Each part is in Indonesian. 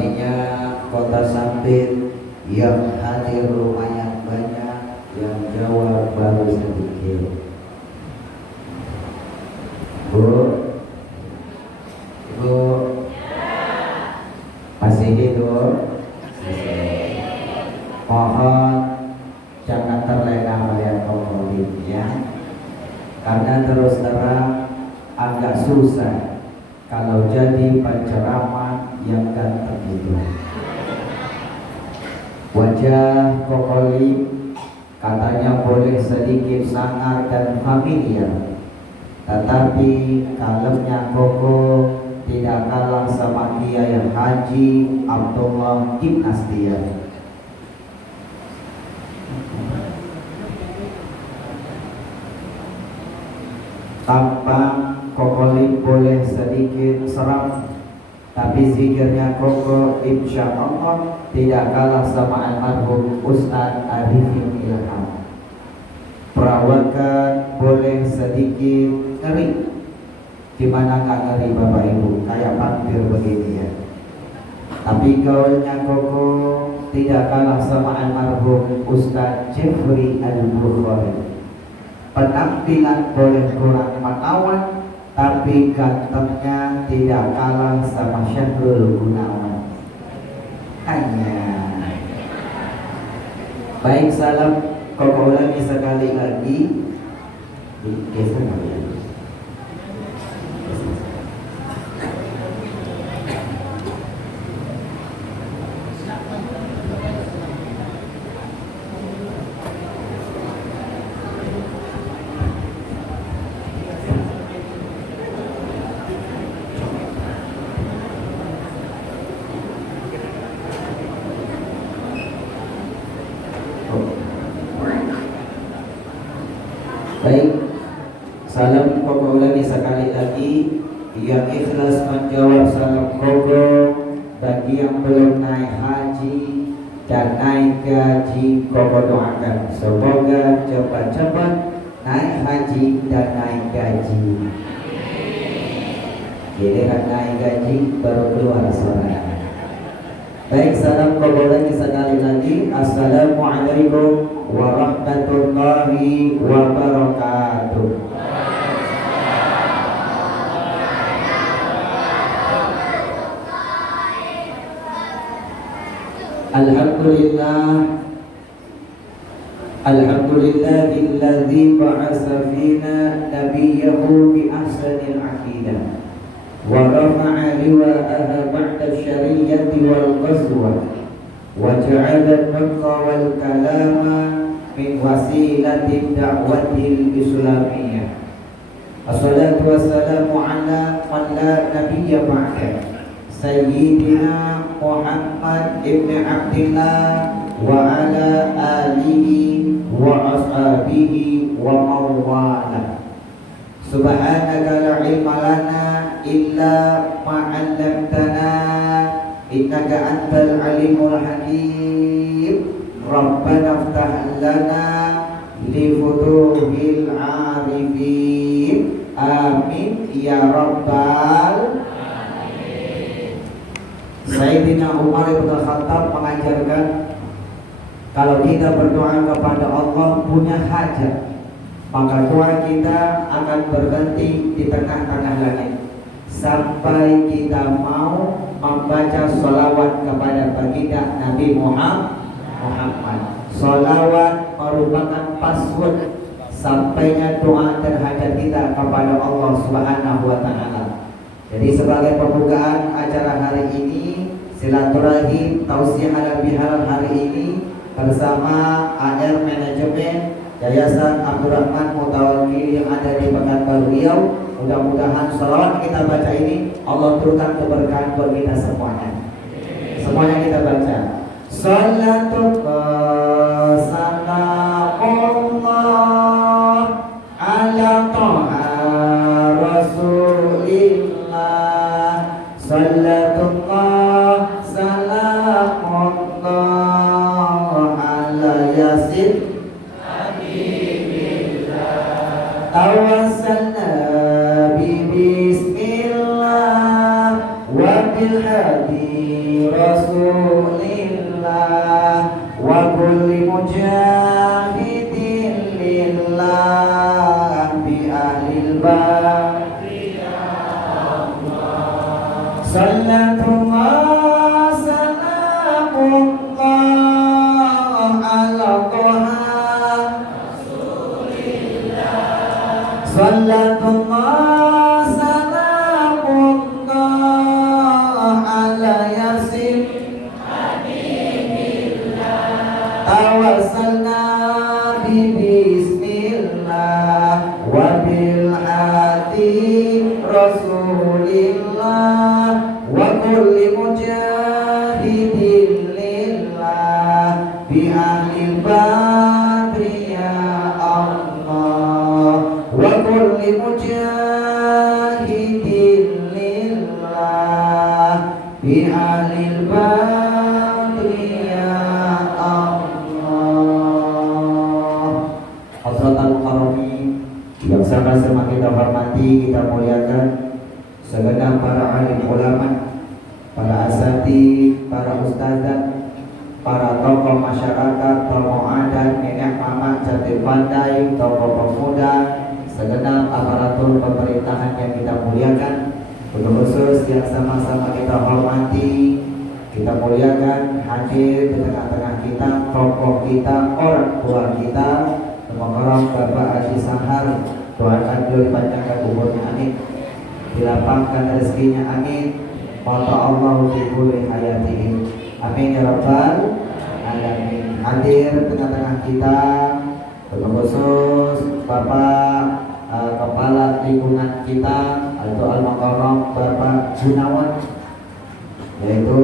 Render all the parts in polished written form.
tadinya kota Sampit yang hadir lumayan banyak, yang jawab baru sedikit. Bu, masih hidup? Mohon jangan terlena melihat kokolim ya, karena terus terang agak susah kalau jadi penceramah yang ganteng itu. Wajah kokolim katanya boleh sedikit sangar dan familiar, tetapi kalemnya Koko tidak kalah sama Kiai Haji Abdullah Gimnastian. Tampang kokolim boleh sedikit seram, tapi zikirnya Koko insya Allah tidak kalah sama almarhum Ustadz Arifin Ilham. Perawakan boleh sedikit ngeri. Gimana gak ngeri Bapak Ibu? Kayak vampir begini ya. Tapi gaulnya Koko tidak kalah sama almarhum Ustadz Jeffrey Al-Bukhari. Penampilan boleh kurang menawan, tapi gantengnya tidak kalah sama Syahrul Gunawan. Hanya baik, salam Koko ulangi sekali lagi. Geser nggak ya? Baik, salam Koko ulangi sekali lagi. Yang ikhlas menjawab salam Koko bagi yang belum naik haji dan naik gaji, Koko doakan semoga cepat-cepat naik haji dan naik gaji. Giliran naik gaji baru keluar suara. Baik, salam Koko ulangi sekali lagi. Assalamualaikum warahmatullahi wabarakatuh. Alhamdulillahilladzi ba'atsa fina nabiyyahu bi ahsanil aqidah wa rafa'a liwa'aha ba'da syariyyati wal qaswa wa ja'ala al-haqqa wal kalama min wasilatin da'watil islamiyah. Assalatu wassalamu ala man la nabiyya ba'da Sayyidina Muhammad ibn Abdillah wa ala alihi wa ashabihi wa mawala. Subhanaka la ilma lana illa ma 'allamtana innaka antal alimul hakim. Rabbana iftah lana li futuhil arifin. Amin ya rabbal. Sayyidina Umar bin Khattab mengajarkan kalau kita berdoa kepada Allah punya hajat, maka doa kita akan berhenti di tengah-tengah langit sampai kita mau membaca sholawat kepada baginda Nabi Muhammad. Sholawat merupakan password sampainya doa dan hajat kita kepada Allah Subhanahu wa Ta'ala. Jadi sebagai pembukaan acara hari ini, silaturahim tausiah halal bihalal hari ini bersama AR Manajemen Yayasan Abdurrahman Mutawakil yang ada di Pekanbaru Riau. Mudah-mudahan sholawat kita baca ini Allah turunkan keberkahan buat kita semuanya. Semuanya kita baca. Salatullah salamullah ala taha rasulillah. Salatullah salamullah ala yasin habibillah. Tawassalna bi bismillah wa bil hadi badri ya Allah. Sallallahu salamullah ala Toha Rasulillah. Sallallahu salamullah ala Yasin Habibillah. Tawassalna bismillah wa bil hadi Rasulillah wa kulli mujahidin lillah bi ahli badri ya Allah. Wa kulli mujahidin lillah bi ahli badri ya Allah. Hadratul Karami yang sama-sama kita hormati, kita muliakan segenap para alim ulama, para asatidz, para ustazah, para tokoh masyarakat, tokoh adat, nenek mama, jati pandai, tokoh pemuda, segenap aparatur pemerintahan yang kita muliakan, khusus yang sama-sama kita hormati, kita muliakan, hadir di tengah-tengah kita, tokoh kita, orang tua kita, Semoga Bapak Haji Sahar, doakan beliau dipanjangkan umurnya, amin. Dilapangkan rezekinya, amin. Mata Allah fi kulli hayatihi, amin ya rabbal alamin. Hadir tengah-tengah kita, terkhusus Bapak Kepala Lingkungan kita, yaitu Al-Mukarram Bapak Gunawan, yaitu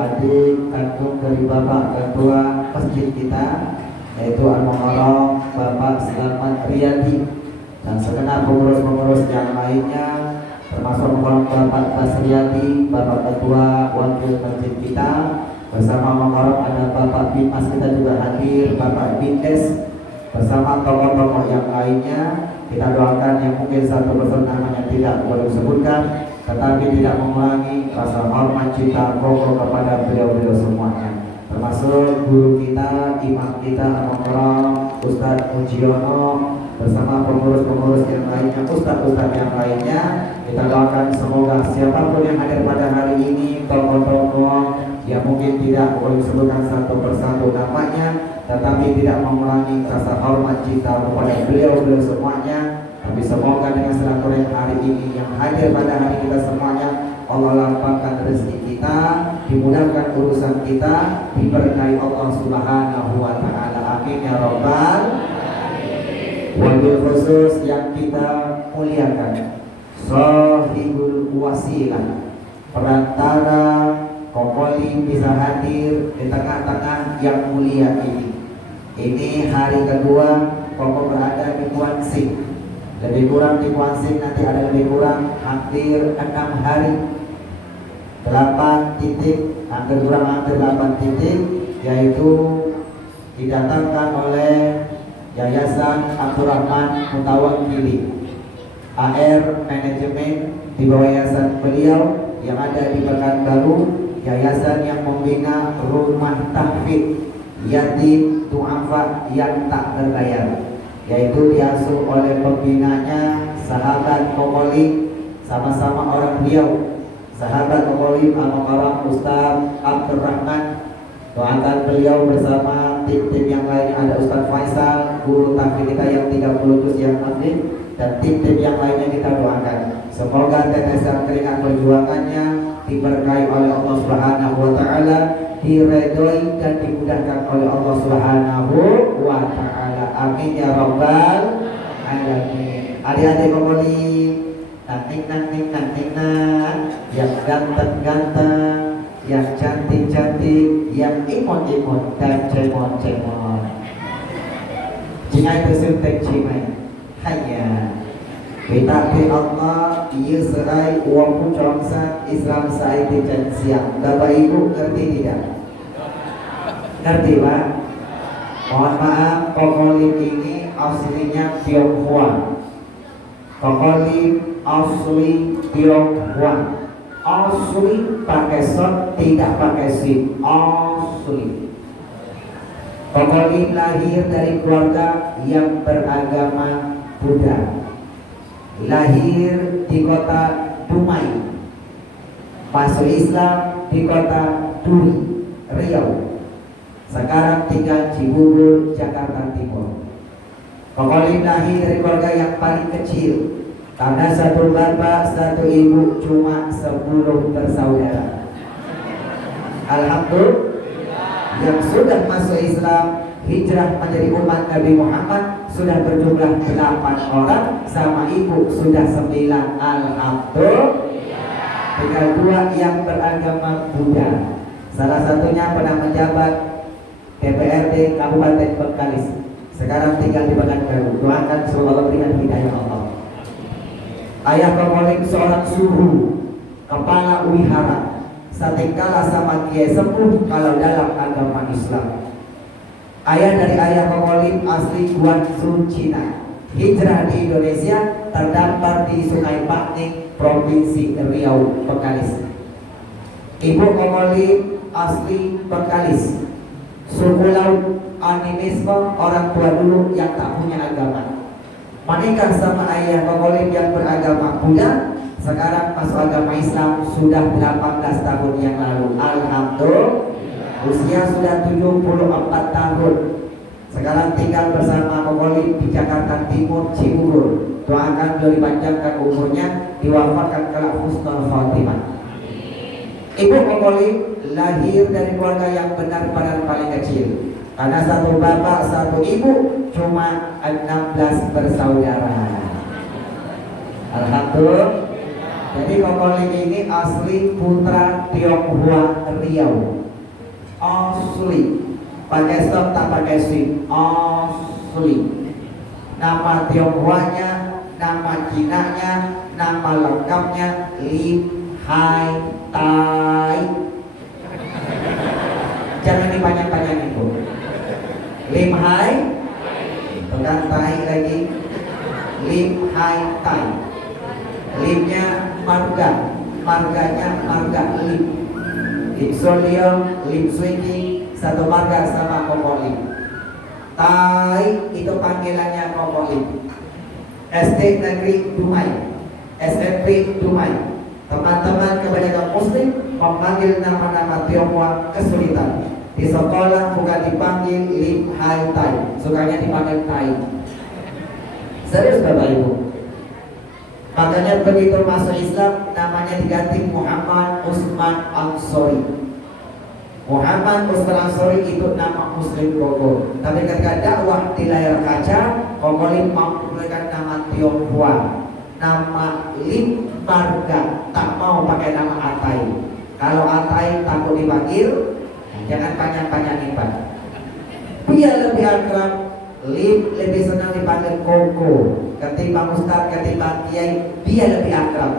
adik kandung dari Bapak Ketua Masjid kita, yaitu Al-Mukarram Bapak Selamat Riyadi, dan segenap pengurus-pengurus yang lainnya, termasuk Bapak Tasriyadi, Bapak Ketua Wakil Masjid kita. Bersama Mukarram ada Bapak Bimas kita juga hadir, Bapak Bindes, bersama tokoh-tokoh yang lainnya. Kita doakan yang mungkin satu persatu namanya tidak boleh disebutkan, tetapi tidak mengurangi rasa hormat cinta pokok kepada beliau-beliau semuanya, termasuk guru kita, imam kita Al-Mukarram Ustadz Mujiono, bersama pengurus-pengurus yang lainnya, ustadz-ustadz yang lainnya. Kita doakan semoga siapapun yang hadir pada hari ini, tokoh-tokoh yang mungkin tidak boleh disebutkan satu persatu namanya, tetapi tidak mengurangi rasa hormat cinta kepada beliau-beliau semuanya. Tapi semoga dengan silaturahmi hari ini yang hadir pada hari kita semuanya, Allah lapangkan rezeki kita, dimudahkan urusan kita, diberkahi Allah Subhanahu wa taala. Amin ya rabbal alamin. Wabil khusus yang kita muliakan, Shahibul Wasilah, perantara Kokoli bisa hadir di tengah-tengah yang mulia ini. Ini hari kedua Koko berada di Kuansing. Lebih kurang di Kuansing nanti ada lebih kurang hampir 6 hari, 8 titik, hampir 8 titik, yaitu didatangkan oleh Yayasan Abdurrahman Mutawakkili AR Manajemen di bawah yayasan beliau yang ada di Pekanbaru. Yayasan yang membina rumah tahfidz yatim du'afa yang tak berbayar, yaitu diasuh oleh pembinanya sahabat Kokoli, sama-sama orang beliau, sahabat Kokoli Al-Mukarram Ustaz Abdurrahman. Doakan beliau bersama tim-tim yang lainnya, ada Ustaz Faisal, guru tahfidz kita yang 30 juz yang aktif, dan tim-tim yang lainnya kita doakan. Semoga tetesan keringat perjuangannya diberkahi oleh Allah Subhanahu wa taala, diredoi dan dimudahkan oleh Allah Subhanahu wa taala. Amin ya rabbal alamin. Adik-adik Kokoli, nanti yang ganteng-ganteng, yang cantik-cantik, yang imut-imut dan cemon-cemon. Jingai tersuntik jingai. Hanya kita ke Allah, ia serai uang pucongsan Islam saya tijan siang. Bapak Ibu ngerti tidak? Ngerti Pak? Mohon maaf, Kokolim ini aslinya Tionghoa. Kokolim asli Tionghoa. Asli pakai sod, tidak pakai sin. Asli. Kokolim lahir dari keluarga yang beragama Buddha. lahir di kota Dumai, masuk Islam di kota Duri, Riau. Sekarang tinggal Cibubur, Jakarta Timur. Kokolim lahir dari keluarga yang paling kecil, karena satu bapak, satu ibu, cuma 10 bersaudara. Alhamdulillah, yang sudah masuk Islam, hijrah menjadi umat Nabi Muhammad sudah berjumlah 8 orang, sama ibu sudah 9. Alhamdulillah. Tinggal 2 yang beragama Buddha. Salah satunya pernah menjabat DPRD Kabupaten Bengkalis, sekarang tinggal di Pekanbaru. Doakan semoga Allah berikan hidayah Allah. Ayah Kokolim seorang suhu, kepala wihara, setingkala sama kiai sepuh kalau dalam agama Islam. Ayah dari ayah Kokolim asli Guangzhou, Cina. Hijrah di Indonesia, terdampar di Sungai Pakning, Provinsi Riau, Bengkalis. Ibu Kokolim asli Bengkalis, suku laut, animisme, orang tua dulu yang tak punya agama. Menikah sama ayah Kokolim yang beragama Buddha, sekarang masuk agama Islam sudah 18 tahun yang lalu. Alhamdulillah, usia sudah 74 tahun. Sekarang tinggal bersama Kokolim di Jakarta Timur, Cibubur. Doakan beliau dipanjangkan umurnya, diwafatkan kelak husnul khotimah. Ibu Kokolim lahir dari keluarga yang benar-benar paling kecil, karena satu bapak, satu ibu, cuma 16 bersaudara. Alhamdulillah. Jadi Kokolim ini asli putra Tionghoa Riau. Asli. Pakai stop tak pakai sim. Asli. Nama Tionghoanya, nama Cinanya, nama lengkapnya Lim Hai Tai. Jangan dipanjang-panjangin Bu. Lim Hai, bukan Tai lagi. Lim Hai Tai. Limnya marga, marganya marga Lim. Lim Soliong, Lim Swiki, satu marga sama Kokolim. Tai itu panggilannya Kokolim. SD Negeri Dumai, SMP Dumai. Teman-teman kebanyakan muslim memanggil nama-nama Tionghoa kesulitan. Di sekolah bukan dipanggil Lim Hai Tai, sukanya dipanggil Tai. Serius Bapak Ibu. Makanya begitu masuk Islam namanya diganti Muhammad Usman Ansori. Muhammad Usman Ansori itu nama Muslim Bogor. Tapi ketika dakwah di layar kaca, Kokolim memberikan nama Tionghoa, nama Lim marga, tak mau pakai nama Atai. Kalau Atai takut dipanggil, jangan panjang-panjangin Pak. Biar lebih akrab, Lim lebih senang dipanggil Koko ketimbang Ustaz, ketimbang Kiai, biar lebih akrab.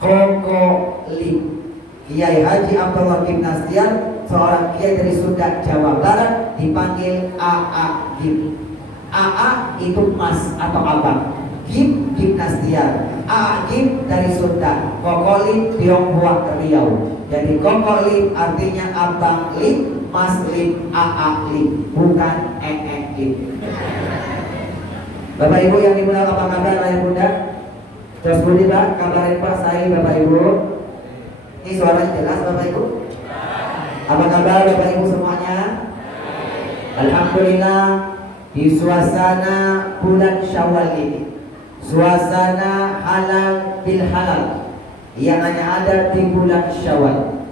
Koko Lim. Kiai Haji Abdullah bin Nastian, seorang kiai dari Sunda, Jawa Barat, dipanggil AA Gim. AA itu mas atau abang, Gim Nastian. AA Gim dari Sunda, Kokolim Tionghoa Riau. Jadi Kokolim artinya abang Lim, mas Lim, AA Lim, bukan Lim. Bapak Ibu yang dimuliakan, apa kabar ayah bunda? Terus budi Pak, kabarin Pak saya Bapak Ibu. Ini suaranya jelas Bapak Ibu? Apa kabar Bapak Ibu semuanya? Alhamdulillah, di suasana bulan Syawal ini, suasana halal bil halal yang hanya ada di bulan Syawal.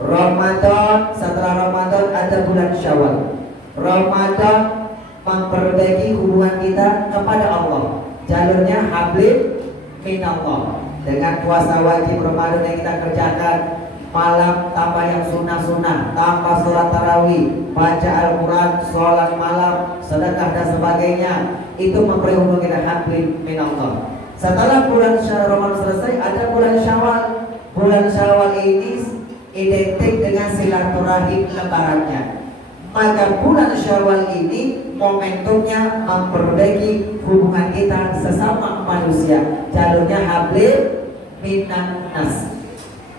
Ramadan, setelah Ramadan ada bulan Syawal. Ramadan memperbaiki hubungan kita kepada Allah. Jalurnya hablum minallah. Dengan puasa wajib Ramadan yang kita kerjakan, malam tambah yang sunnah-sunnah, tambah sholat tarawih, baca Al-Quran, sholat malam, sedekah dan sebagainya, itu memperhubungkan kita hablum minallah. Setelah bulan Ramadan selesai, ada bulan Syawal. Bulan Syawal ini identik dengan silaturahim lebarannya. Maka bulan Syawal ini momentumnya memperbaiki hubungan kita sesama manusia. Jalurnya hablum minan nas.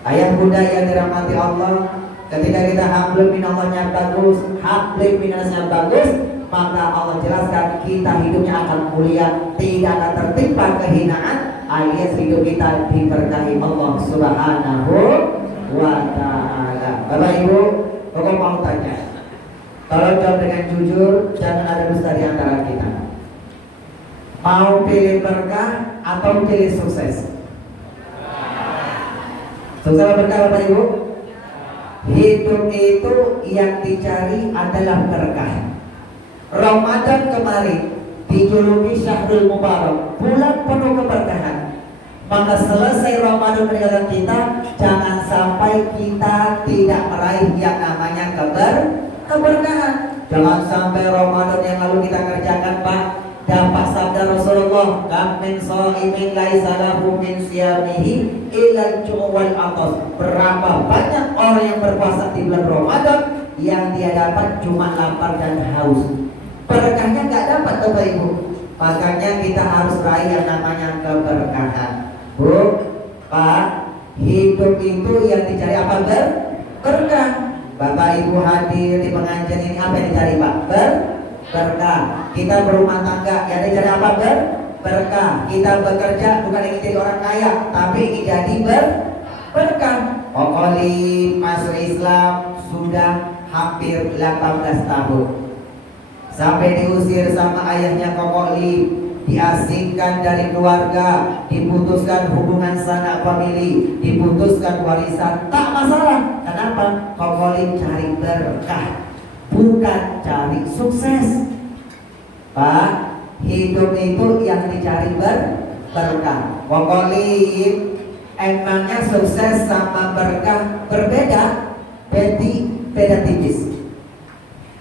Ayah bunda yang dirahmati Allah, ketika kita hablum minallahnya bagus, hablum minasnya bagus, maka Allah jelaskan kita hidupnya akan mulia, tidak akan tertimpa kehinaan, alias hidup kita diberkahi Allah Subhanahu wa ta'ala. Bapak Ibu, pokok mau tanya, kalau jawab dengan jujur, jangan ada dusta di antara kita. Mau pilih berkah atau pilih sukses? Sukses atau berkah Bapak Ibu? Hidup itu yang dicari adalah berkah. Ramadan kemarin dijuluki Syahrul Mubarak, bulan penuh keberkahan. Maka selesai Ramadan meninggalkan kita, jangan sampai kita tidak meraih yang namanya keberkahan. Jangan sampai Ramadan yang lalu kita kerjakan Pak, dapat sabda Rasulullah, kam min shaimin laisa lahu min siyamihi illa al-ju' wal 'atas. Berapa banyak orang yang berpuasa di bulan Ramadan yang dia dapat cuma lapar dan haus. Berkahnya nggak dapat Bapak Ibu. Makanya kita harus raih yang namanya keberkahan. Bu, Pak, hidup itu yang dicari apa? Berkah. Bapak Ibu hadir di pengajian ini, apa yang dicari Pak? Berkah. Kita berumah tangga, yang dicari apa? Berkah. Kita bekerja bukan ingin jadi orang kaya, tapi ingin jadi berkah. Kokoli masuk Islam sudah hampir 18 tahun. Sampai diusir sama ayahnya Kokoli, diasingkan dari keluarga, diputuskan hubungan sanak famili, diputuskan warisan, tak masalah. Kenapa? Kokoli cari berkah, bukan cari sukses. Pak, hidup itu yang dicari berkah. Kokoli emangnya sukses sama berkah berbeda, beda tipis.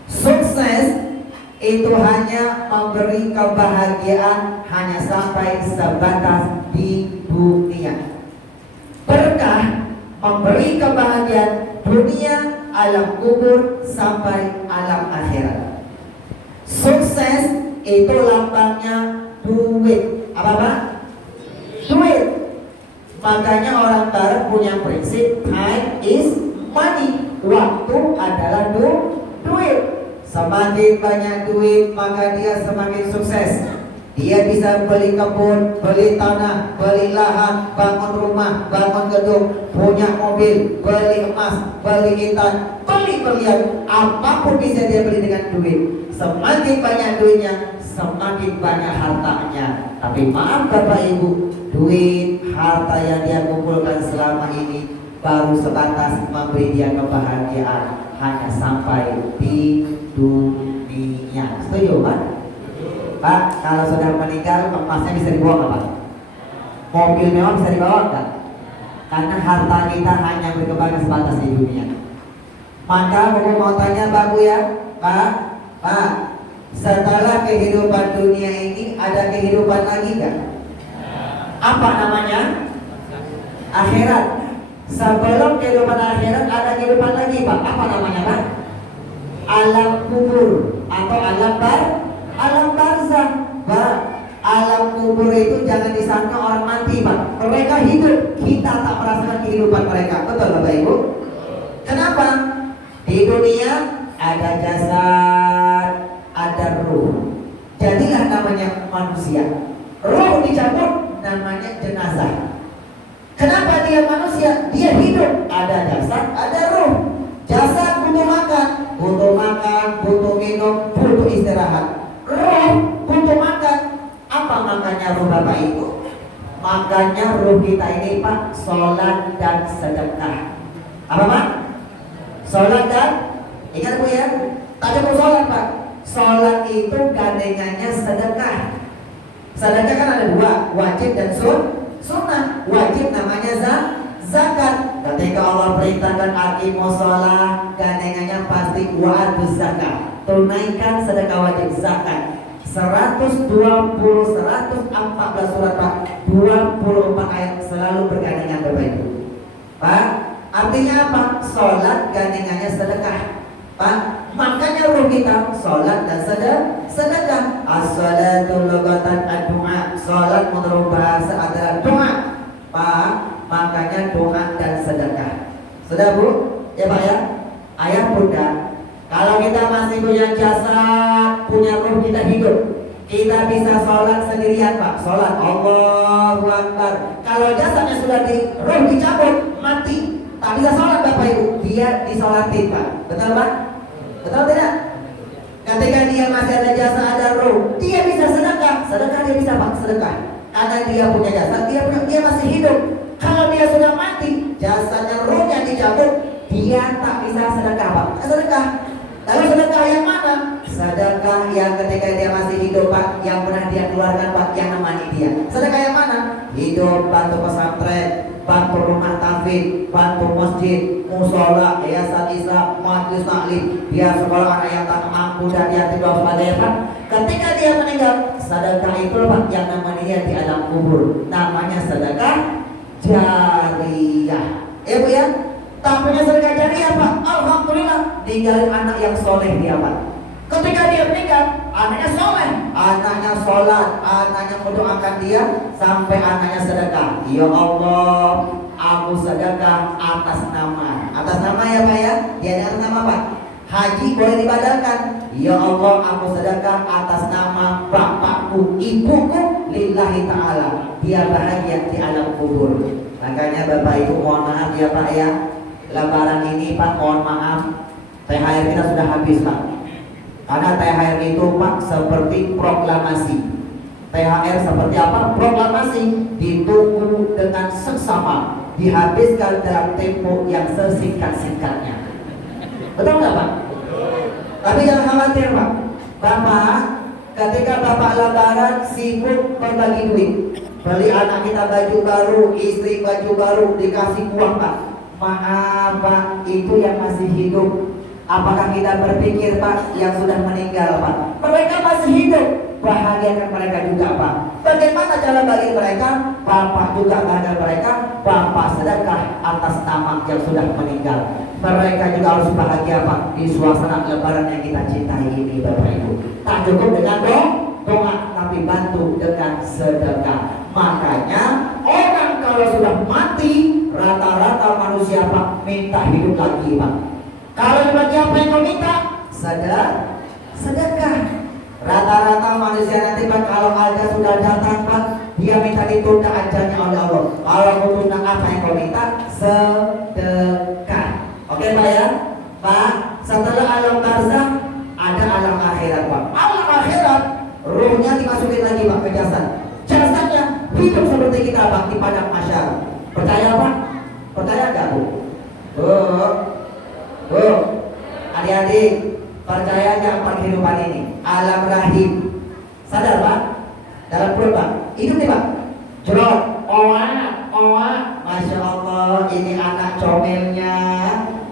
Sukses itu hanya memberi kebahagiaan hanya sampai sebatas di dunia. Berkah memberi kebahagiaan dunia, alam kubur sampai alam akhirat. Sukses itu lambangnya duit. Apa Pak? Duit. Makanya orang barat punya prinsip time is money. Waktu adalah duit. Semakin banyak duit maka dia semakin sukses. Dia bisa beli kebun, beli tanah, beli lahan, bangun rumah, bangun gedung, punya mobil, beli emas, beli intan, beli berlian, apapun bisa dia beli dengan duit. Semakin banyak duitnya, semakin banyak hartanya. Tapi maaf Bapak Ibu, duit, harta yang dia kumpulkan selama ini baru sebatas memberi dia kebahagiaan hanya sampai di dunia. Setuju Pak? Pak, kalau sudah meninggal emasnya bisa dibawa nggak Pak? Mobil mewah bisa dibawa nggak? Karena harta kita hanya berkembang sebatas di dunia. Maka aku mau tanya Pak Bu ya, Pak, setelah kehidupan dunia ini ada kehidupan lagi nggak? Apa namanya? Akhirat. Sebelum kehidupan akhirat ada kehidupan lagi Pak. Apa namanya Pak? Alam kubur atau alam barzakh. Pak, alam kubur itu jangan disangka orang mati Pak. Mereka hidup, kita tak merasakan kehidupan mereka. Betul Bapak Ibu? Kenapa? Di dunia ada jasad, ada ruh. Jadilah namanya manusia. Ruh dicabut namanya jenazah. Kenapa dia manusia? Dia hidup, ada jasad, ada ruh. Jasad butuh makan, butuh minum, butuh istirahat. Ruh butuh makan. Apa makannya ruh Bapak Ibu? Makannya ruh kita ini Pak, sholat dan sedekah. Apa Pak? Sholat dan, ingat Bu ya, tak cukup sholat Pak. Sholat itu gandengannya sedekah. Sedekah kan ada dua, wajib dan sunnah. Wajib namanya zakat. Ketika Allah perintahkan aqimus shalah, gandengannya pasti wa'atuz zakat. Tunaikan sedekah wajib zakat. 114 surat Pak, 24 ayat selalu bergandengan Bapak Ibu. Pak, artinya apa? Sholat gandengannya sedekah. Pak, makanya ruh kita sholat dan sedekah. As-sholatu lughatan ad-du'a. Sholat menurut bahasa adalah doa. Pak, makanya doa dan sedekah. Sudah Bu? Ya Pak ya? Ayah bunda, kalau kita masih punya jasad, punya ruh kita hidup. Kita bisa sholat sendirian Pak, sholat Allahu Akbar. Kalau jasadnya sudah roh dicabut, mati, tak bisa sholat Bapak Ibu. Dia disolatin Pak, betul Pak? Betul tidak? Ketika dia masih ada jasa, ada roh, dia bisa sedekah. Sedekah dia bisa Pak, sedekah. Karena dia punya jasad, dia masih hidup. Kalau dia sudah mati, jasadnya, rohnya dicabut, dia tak bisa sedekah Pak. Sedekah. Lalu sedekah yang mana? Sedekah yang ketika dia masih hidup Pak, yang pernah dia keluarkan Pak, yang nemani dia. Sedekah yang mana? Hidup, bantu pesantren, bantu rumah tahfidz, bantu masjid, musola, yayasan Islam, majelis taklim. Dia sekolah anak yang tak mampu dan yang tidak sebagainya Pak. Ketika dia meninggal, sedekah itu Pak yang namanya dia di alam kubur. Namanya sedekah jariyah. Ya Bu ya? Tak punya sedekah jariyah Pak, alhamdulillah tinggalin anak yang soleh dia Pak. Ketika dia meninggal, anaknya soleh, anaknya sholat, anaknya mendoakan dia sampai anaknya sedekah. Ya Allah, aku sedekah atas nama ya Pak ya. Dia atas nama Pak. Haji boleh dibadalkan. Ya Allah, aku sedekah atas nama bapakku, ibuku, lillahi ta'ala. Dia bahagia di alam kubur. Makanya Bapak Ibu mohon maaf ya Pak ya. Lebaran ini Pak mohon maaf, THR kita sudah habis Pak. Karena THR itu Pak seperti proklamasi. THR seperti apa? Proklamasi. Ditunggu dengan seksama, dihabiskan dalam tempo yang sesingkat-singkatnya. Betul nggak Pak? Tapi jangan khawatir Pak. Bapak, ketika Bapak lebaran sibuk berbagi duit, beli anak kita baju baru, istri baju baru, dikasih uang Pak. Maaf Pak, itu yang masih hidup. Apakah kita berpikir Pak yang sudah meninggal Pak? Mereka masih hidup, bahagiakan mereka juga Pak. Bagaimana cara bagi mereka? Bapak juga bahagia mereka. Bapak sedekah atas nama yang sudah meninggal. Mereka juga harus bahagia Pak di suasana lebaran yang kita cintai ini Bapak Ibu. Tak cukup dengan doa, tapi bantu dengan sedekah. Makanya orang kalau sudah mati, rata-rata manusia Pak minta hidup lagi Pak. Kalau bagi apa yang kau minta? Sedekah. Rata-rata manusia nanti Pak kalau ada sudah datang Pak, dia minta ditunda ajalnya oleh Allah. Kalau kau tunda apa yang kau minta? Sedekah. Oke Pak ya? Pak, setelah alam barzah ada alam akhirat Pak. Alam akhirat ruhnya dimasukin lagi Pak ke jasad. Jasadnya hidup seperti kita Pak di padang mahsyar. Percaya Pak? Percaya gak Bu? Bu, adik-adik, percaya gak kehidupan ini? Alam rahim. Sadar Pak? Dalam perut Pak? Hidup nih Pak? Jerot, oa. Masya Allah, ini anak comelnya.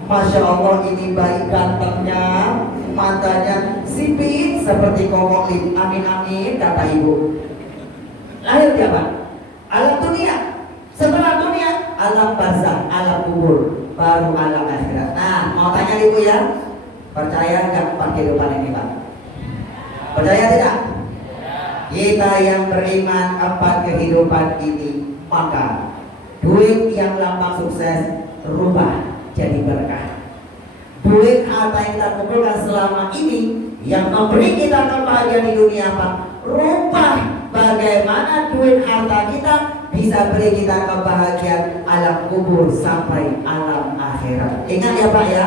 Masya Allah, ini bayi gantengnya. Matanya sipit seperti kokok lip. Amin amin kata ibu. Lahir dia Pak? Alam dunia. Setelah dunia, alam barzah, alam kubur, baru alam akhirat. Nah, mau tanya ibu ya, percaya nggak kehidupan ini Pak? Percaya tidak? Kita yang beriman akan kehidupan ini, maka duit yang lambang sukses rubah jadi berkah. Duit harta yang kita kumpulkan selama ini yang memberi kita kebahagiaan di dunia Pak, rubah bagaimana duit harta kita bisa beri kita kebahagiaan alam kubur sampai alam akhirat. Ingat ya Pak ya,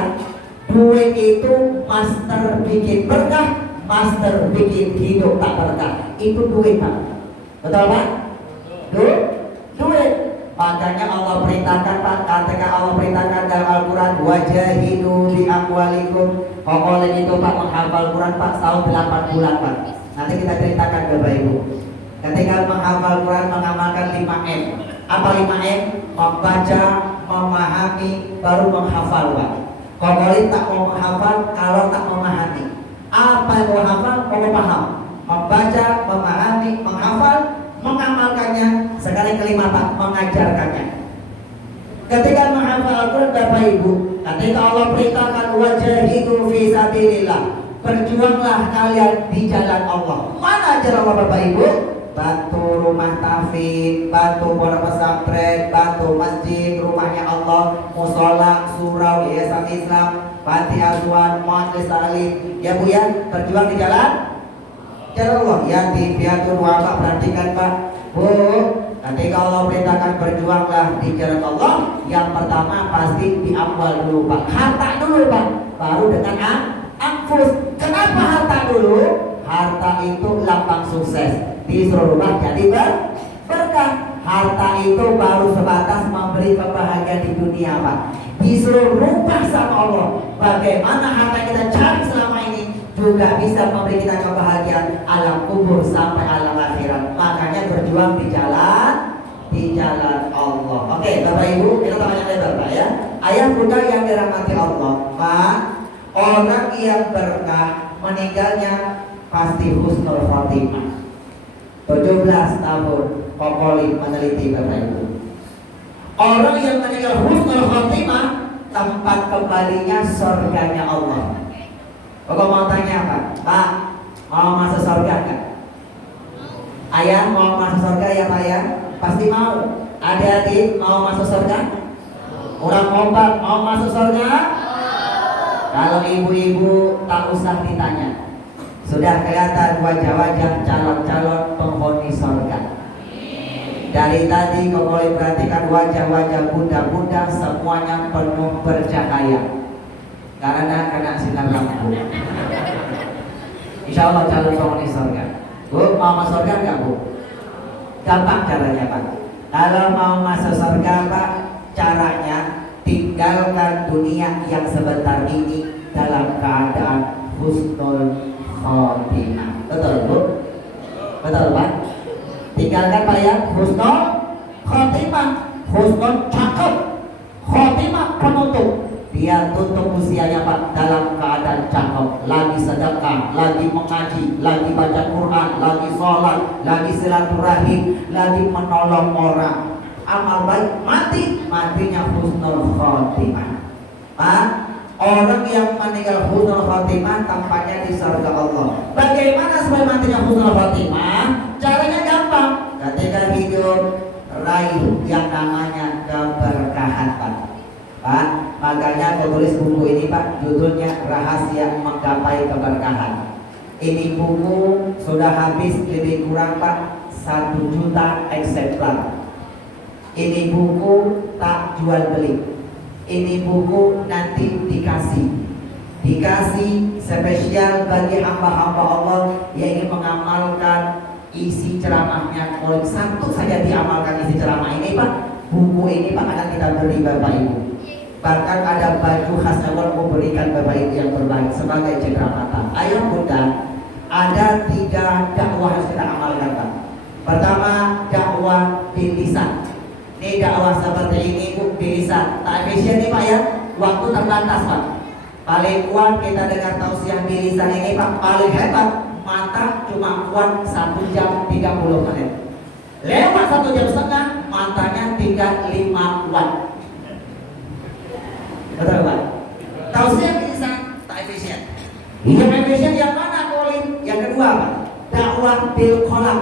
duit itu master bikin berkah, master bikin hidup tak berkah. Itu duit Pak. Betul Pak? Duit. Makanya Allah perintahkan Pak, ketika Allah perintahkan dalam Al-Quran, wajahidu bi amwalikum. Pokoknya itu Pak menghafal Quran Pak tahun 8 bulan Pak. Nanti kita ceritakan Bapak Ibu. Ketika menghafal Quran mengamalkan 5M. Apa 5M? Membaca, memahami, baru menghafal Pak. Pokoknya tak mau menghafal kalau tak memahami. Apa yang mau hafal, mau paham. Membaca, memahami, menghafal, mengamalkannya. Sekarang kelima Pak, mengajarkannya. Ketika menghafal Al-Quran Bapak Ibu, ketika Allah perintahkan wajahidu fi sabilillah, berjuanglah kalian di jalan Allah. Mana jalan Allah Bapak Ibu? Bantu rumah tahfidz, bantu pondok pesantren, bantu masjid, rumahnya Allah, musola, surau, yayasan Islam, panti asuhan, majelis taklim. Ya Bu ya, berjuang di jalan jalan Allah. Yatim piatu dua Pak, perhatikan Pak. Bu, ketika Allah perintahkan berjuanglah di jalan Allah, yang pertama pasti diambil dulu Pak, harta dulu Pak, baru dengan anfus. Kenapa harta dulu? Harta itu lambang sukses, disuruh rumah jadi berkah. Harta itu baru sebatas memberi kebahagiaan di dunia Pak. Disuruh rubah sama Allah, bagaimana harta kita cari selama ini juga bisa memberi kita kebahagiaan alam kubur sampai alam akhirat. Makanya berjuang di jalan Allah. Oke, Bapak Ibu, kita tanya lebar Pak ya. Ayah bunda yang dirahmati Allah, Pak, orang yang berkah meninggalnya pasti husnul khotimah. 17 tahun Kokoli meneliti Bapak Ibu. Orang yang meninggal husnul khotimah, tempat kembalinya surganya Allah. Bapak mau tanya apa? Pak, mau masuk surga enggak? Ayah mau masuk surga ya Pak ya? Pasti mau. Adik-adik mau masuk surga? Orang kompak mau masuk surga? Kalau ibu-ibu tak usah ditanya, sudah kelihatan wajah-wajah calon-calon penghuni surga. Dari tadi kau boleh perhatikan wajah-wajah bunda-bunda semuanya penuh bercahaya karena kena sinar lampu. Insya Allah calon penghuni surga. Bu, mau masuk surga enggak Bu? Gampang caranya Pak. Kalau mau masuk surga Pak, caranya tinggalkan dunia yang sebentar ini dalam keadaan husnul khotimah. Betul Bu? Betul Pak? Tinggalkan Pak ya, husnul khotimah. Husnul cakep, khotimah penutup. Dia tutup usianya Pak dalam keadaan cakep, lagi sedekah, lagi mengaji, lagi baca Quran, lagi sholat, lagi silaturahim, lagi menolong orang. Amal baik, matinya husnul khotimah. Pak, orang yang meninggal husnul khotimah tampaknya di surga Allah. Bagaimana supaya matinya husnul khotimah? Caranya gampang. Ketika hidup, raih yang namanya keberkahan Pak. Pak, makanya kau tulis buku ini Pak, judulnya Rahasia Menggapai Keberkahan. Ini buku sudah habis lebih kurang Pak 1 juta eksemplar. Ini buku tak jual beli. Ini buku nanti dikasih spesial bagi hamba-hamba Allah yang ingin mengamalkan isi ceramahnya. Kalau satu saja diamalkan isi ceramah ini Pak, buku ini Pak akan kita beri Bapak Ibu. Bahkan ada baju khas Allah memberikan Bapak Ibu yang terbaik sebagai cenderamata. Ayah bunda, ada 3 dakwah yang kita amalkan Pak. Pertama, dakwah bil lisan. Ini dakwah seperti ini Bu, bil lisan. Tak efisien nih Pak ya, waktu terbatas Pak. Paling kuat kita dengar tausiah bil lisan ini Pak, paling hebat mata cuma kuat 1 jam 30 menit. Lewat 1 jam setengah, matanya tinggal 5 watt. Betul Pak? Tausiah bil lisan tak efisien. Yang efisien yang mana Kolim? Yang kedua Pak, dakwah bil qalam.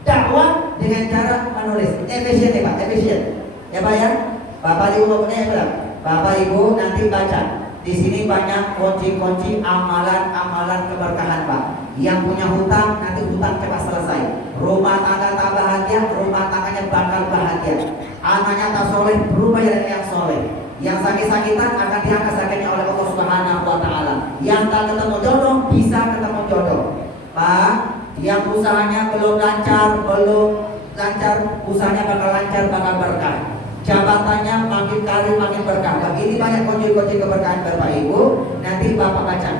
Dakwah dengan cara menulis. Efisien ya Pak, efisien. Ya Pak ya. Bapak Ibu punya ya Bapak Ibu nanti baca. Di sini banyak kunci-kunci amalan-amalan keberkahan Pak. Yang punya hutang nanti hutang cepat selesai. Rumah tangga tak bahagia, rumah tangganya bakal bahagia. Anaknya tak soleh, berubah jadi yang soleh. Yang sakit-sakitan akan diangkat sakitnya oleh Allah Subhanahu wa Ta'ala. Yang tak ketemu jodoh bisa ketemu jodoh. Pak, yang usahanya belum lancar, usahanya bakal lancar, bakal berkah. Jabatannya makin kali makin berkah. Ini banyak kunci-kunci keberkahan Bapak Ibu. Nanti Bapak baca.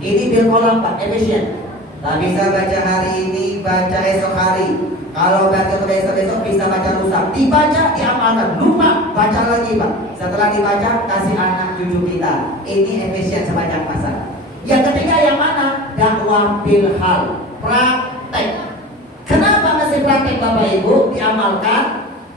Ini bil kolam Pak, efisien. Tak bisa baca hari ini, baca esok hari. Kalau baca besok-besok bisa baca lusa. Dibaca, diamalkan. Lupa, baca lagi Pak. Setelah dibaca, kasih anak cucu kita. Ini efisien sebanyak masa. Yang ketiga yang mana? Dakwah bil hal, praktek. Kenapa masih praktek Bapak Ibu? Diamalkan.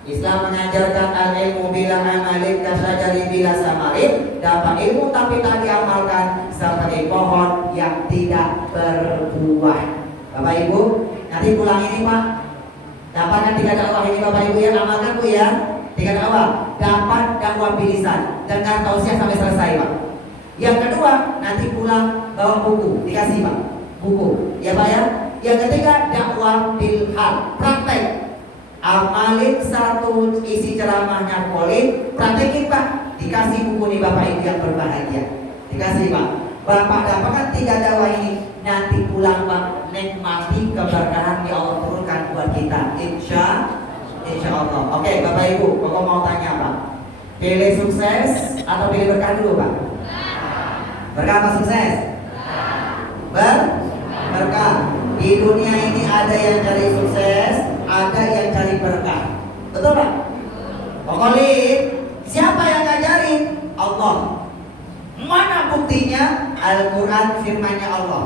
Islam mengajarkan al-ilmu bila amalin kasyajari bila samarin. Dapat ilmu tapi tak diamalkan seperti pohon yang tidak berbuah. Bapak Ibu, nanti pulang ini Pak, dapatkan 3 dakwah ini Bapak Ibu ya, amalkan Bu ya. 3 dakwah, dapat dakwah bilisan, dengar tausiah sampai selesai Pak. Yang kedua, nanti pulang bawa buku, dikasih Pak, buku ya Pak ya. Yang ketiga, dakwah bil hal, praktek. Amalin satu isi ceramahnya Kolim, praktekin Pak. Dikasih buku nih Bapak Ibu yang berbahagia. Dikasih Pak. Bapak dapatkan 3 dakwah ini. Nanti pulang Pak, nikmati keberkahan yang Allah turunkan buat kita. Insya Allah. Oke Bapak Ibu, Bapak mau tanya Pak, pilih sukses atau pilih berkah dulu Pak? Berkah apa sukses? Berkah. Di dunia ini ada yang cari sukses, ada yang cari berkah. Betul Pak? Pokoknya siapa yang ngajarin? Allah. Mana buktinya? Al-Quran firmannya Allah.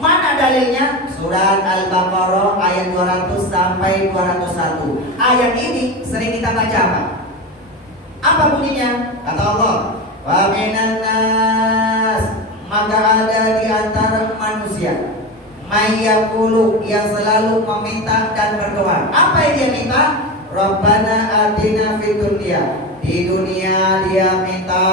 Mana dalilnya? Surat Al-Baqarah ayat 200 sampai 201. Ayat ini sering kita baca Pak. Apa bunyinya? Kata Allah, wa minan nas, maka ada di antara manusia mayyaqulu, yang selalu meminta dan berdoa. Apa yang dia minta? Rabbana atina fid dunya. Di dunia dia minta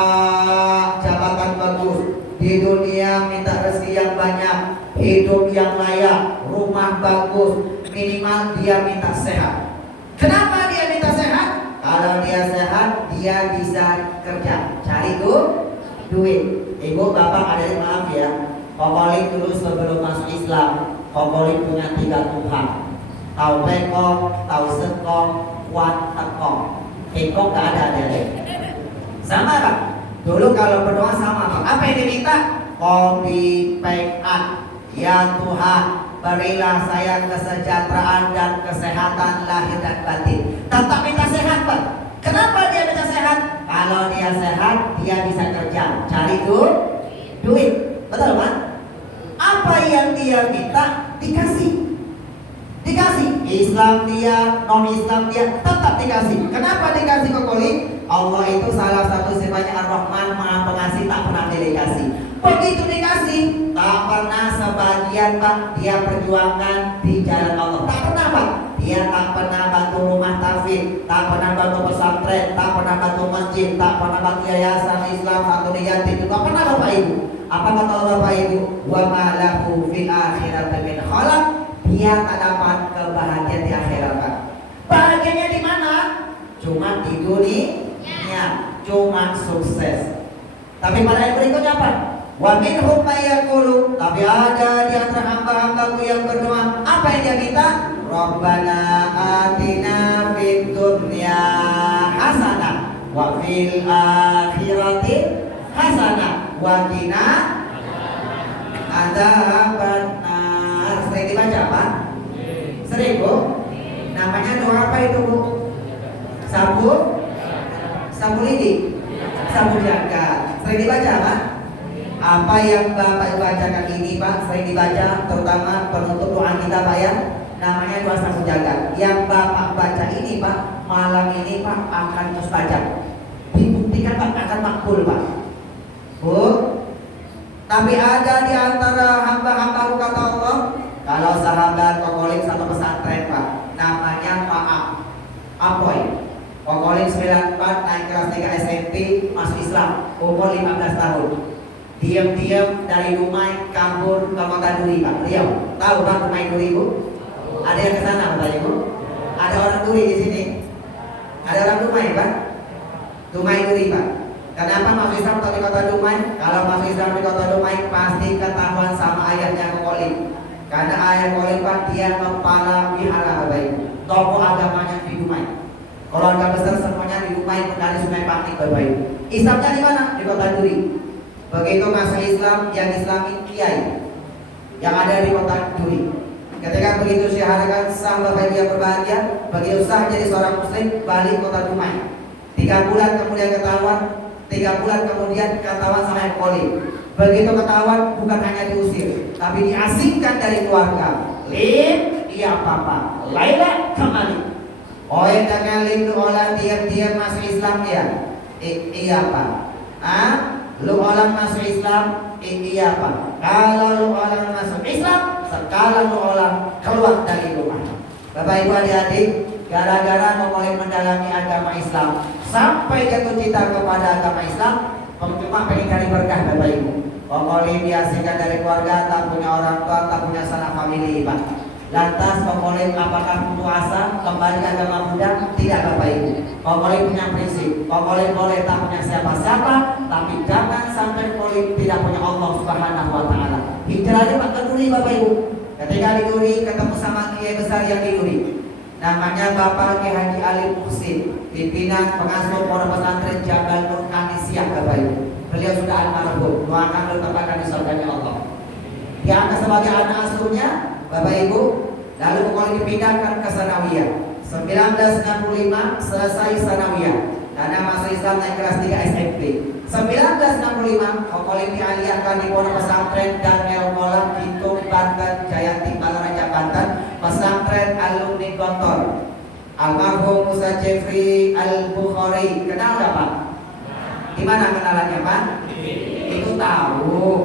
jabatan bagus, di dunia minta rezeki yang banyak, hidup yang layak, rumah bagus, minimal dia minta sehat. Kenapa dia minta sehat? Kalau dia sehat, dia bisa kerja, cari duit. Ibu bapak ada yang maaf ya, Kokolik dulu sebelum masuk Islam, Kokolik punya 3 Tuhan. Tahu pekong, tahu sekong, kuat tekong. Pekong gak ada sama Pak. Dulu kalau berdoa sama Pak. Apa yang diminta? Kopi pekat. Ya Tuhan, berilah saya kesejahteraan dan kesehatan lahir dan batin. Tetap minta sehat Pak. Kenapa dia minta sehat? Kalau dia sehat, dia bisa kerja, cari duit. Betul Pak? Apa yang dia minta dikasih. Islam dia, non Islam dia, tetap dikasih. Kenapa dikasih Kokoli? Allah itu salah satu sifatnya Ar-Rahman, Maha Pengasih, tak pernah dikasih. Begitu dikasih, tak pernah sebagian Pak dia perjuangkan di jalan Allah. Tak pernah Pak. Dia tak pernah bantu rumah tahfidz, tak pernah bantu pesantren, tak pernah bantu masjid, tak pernah bantu yayasan Islam, satu yatim, tak pernah Bapak Ibu. Apa kata Bapak Ibu? Wa ma lahu fil akhirati min khalaq. Dia tak dapat kebahagiaan di akhirat Pak. Bahagianya di mana? Cuma di dunia, cuma sukses. Tapi pada yang berikutnya apa? Wa minhum may yaqulu, tapi ada di antara hamba-hambaku yang berdoa. Apa yang dia minta? Rabbana atina fid dunya hasanah wa fil akhirati hasanah wa qina adzabannar. Sering dibaca Pak? Sering Bu? Namanya doa apa itu Bu? Sabu lidi, sabu jagat. Sering dibaca Pak? Apa yang Bapak bacakan ini Pak sering dibaca, terutama penutup doa kita Pak ya. Namanya doa sabu jagat. Yang Bapak baca ini Pak, malam ini Pak akan mustajab. Dibuktikan Pak akan makbul Pak. Bu, tapi ada di antara hamba-hambaku kata Allah, kalau sahabat Kokolik satu pesantren Pak, namanya Pak Apoy. Kokolik 94 naik kelas 3 SMP, masuk Islam, umur 15 tahun. Diam-diam dari Dumai kabur ke Kota Duri Pak. Riau. Tahu Pak Dumai Duri Bu? Ada yang ke sana Bapak Ibu? Ada orang Duri di sini? Ada orang Dumai Pak? Dumai Duri Pak. Kenapa masuk Islam di Kota Dumai? Kalau masuk Islam di Kota Dumai pasti ketahuan sama ayahnya Kokolik. Karena ayah Kokolik Pak dia kepala wihara Bapak Ibu. Tokoh agamanya di Dumai. Keluarga besar semuanya di Dumai dari Sungai Patik Bapak Ibu. Islamnya di mana? Di Kota Duri. Begitu masuk Islam, yang Islami kiai yang ada di Kota Duri. Ketika begitu syahadatkan sang Bapak Ibu yang berbahagia, begitu sah jadi seorang Muslim, balik Kota Dumai. 3 bulan kemudian ketahuan, 3 bulan kemudian ketahuan sama Kokolik. Begitu ketahuan bukan hanya diusir, tapi diasingkan dari keluarga. Lim, iya papa, Laila kembali. Oh jangan lim lu orang diam-diam masuk Islam ya. Iya pak. Lu orang masuk Islam, iya pak. Kalau lu orang masuk Islam, sekarang lu orang keluar dari rumah. Bapak Ibu adik-adik, gara-gara mulai mendalami agama Islam, sampai jatuh cinta kepada agama Islam, cuma pengen cari berkah Bapak Ibu. Kokolim diasingkan dari keluarga, tak punya orang tua, tak punya sanak famili, Pak. Lantas Kokolim apakah puasa kembali ke agama Buddha? Tidak, Bapak Ibu. Kokolim punya prinsip. Kokolim boleh tak punya siapa-siapa, tapi jangan sampai Kokolim tidak punya Allah Subhanahu wa Ta'ala. Hijrahnya Pak ke Duri, Bapak Ibu. Ketika di Duri ketemu sama kiai besar yang di Duri. Namanya Bapak Kiai Haji Ali Muhsin, pimpinan pengasuh pondok pesantren Jabal Nur Kanisiah, Bapak Ibu. Beliau sudah almarhum, doakan bertepatan di surganya Allah. Diangkat sebagai anak asuhnya, Bapak Ibu, lalu Kokolim dipindahkan ke Sanawiyah. 1965 selesai Sanawiyah. Karena masa Islam naik kelas 3 SMP. 1965 Kokolim dialihkan di pondok pesantren Darul Mola Bitung Banten, Jayanti Balaraja Banten, pesantren alumni Gontor. Almarhum Musa Jeffrey Al-Bukhari, kenal nggak Pak? Di mana kenalannya Pak? Itu tahu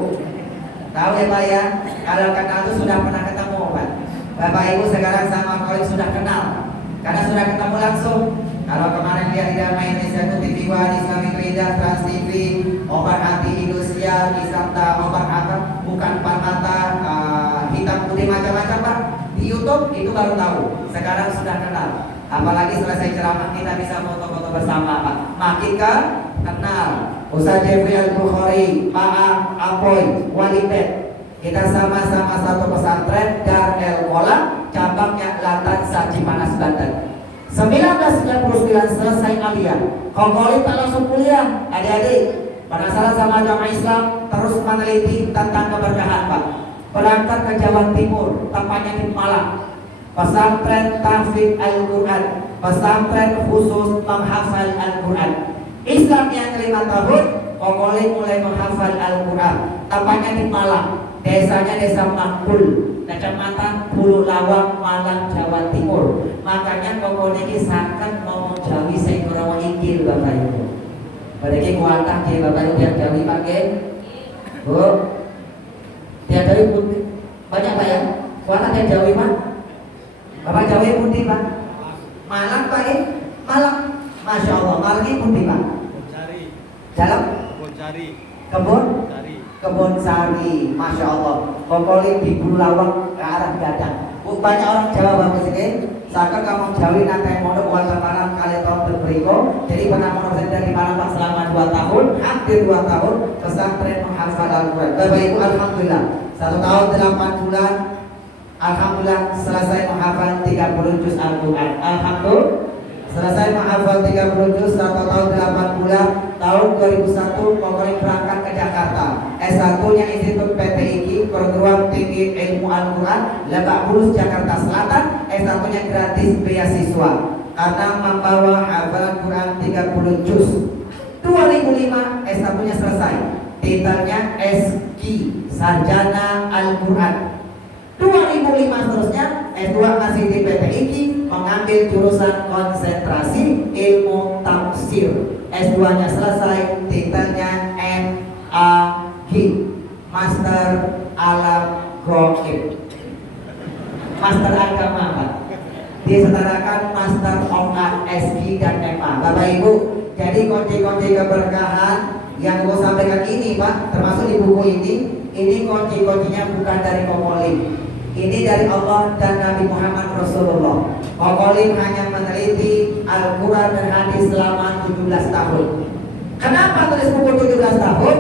ya Pak ya. Kalau kenal itu sudah pernah ketemu Pak. Bapak Ibu sekarang sama Kokolim sudah kenal, karena sudah ketemu langsung. Kalau kemarin dia di Damai Indonesia itu TV One, Islami Indah, Trans TV, Obat Hati Indonesia, Islamta, Obat apa? Bukan Empat Mata, hitam putih macam-macam Pak. Di YouTube itu baru tahu. Sekarang sudah kenal. Apalagi selesai ceramah kita bisa foto-foto bersama Pak. Makin ke kenal. Ustaz Jeffrey Al-Bukhari, Pak Apoy, Walibet. Kita sama-sama satu pesantren Darul Mola, cabangnya Latan Saji Panas Banten. 1999 selesai aliyah. Kokolim tak langsung kuliah. Adik-adik penasaran sama agama Islam, terus meneliti tentang keberkahan Pak. Berangkat ke Jawa Timur, tepatnya di Malang. Pesantren Tahfidz Al-Quran, pesantren khusus menghafal Al-Quran. Islam yang kelima tahun, Kokolim mulai menghafal Al-Quran. Tepatnya di Malang. Desanya Desa Makul, Kecamatan Pulau Lawang, Malang, Jawa Timur. Makanya Kokolim ini sangat ngomong Jawi saya kurang inggil Bapak Ibu. Berarti kuatah ke Bapak Ibu yang Jawi pakai. Bu, dia Jawi putih banyak Pak ya. Kuatah yang Jawi Pak. Bapak Jawi putih Pak. Malang Pak ya. Malang, Masya Allah. Malang ini putih Pak. Dalam Kebun Sari, Masya Allah. Kokolim di Bulawang ke arah Gadang. Banyak orang Jawa bagus ini. Saka kamu Jawi nanti mondok warga Malang kali tahun berberiko. Jadi pernah mondok saya di Malang Pak selama 2 tahun, hampir 2 tahun pesantren menghafal Al-Quran. Bapak Ibu alhamdulillah 1 tahun 8 bulan, alhamdulillah selesai menghafal 30 juz Al-Quran. Alhamdulillah selesai menghafal 30 juz 1 tahun 8 bulan. Tahun 2001 Kokolim berangkat ke Jakarta. S1-nya Institut PTIQ, Perguruan Tinggi Ilmu Al-Quran, Lebak Bulus, Jakarta Selatan. S1-nya gratis beasiswa karena membawa hafalan Quran 30 juz. 2005 S1-nya selesai. Titelnya SQ, Sarjana Al-Quran. 2005 seterusnya S2 masih di PTIQ, mengambil jurusan konsentrasi ilmu tafsir. S2-nya selesai, titelnya MAG, Master Alam Goib, Master Agama Pak. Disetarakan Master of Art, SG dan MA. Bapak Ibu, jadi kunci-kunci keberkahan yang gue sampaikan ini Pak, termasuk di buku ini kunci-kuncinya bukan dari Kokolim. Ini dari Allah dan Nabi Muhammad Rasulullah. Kokolim hanya meneliti Al-Quran dan hadis selama 17 tahun. Kenapa tulis buku 17 tahun?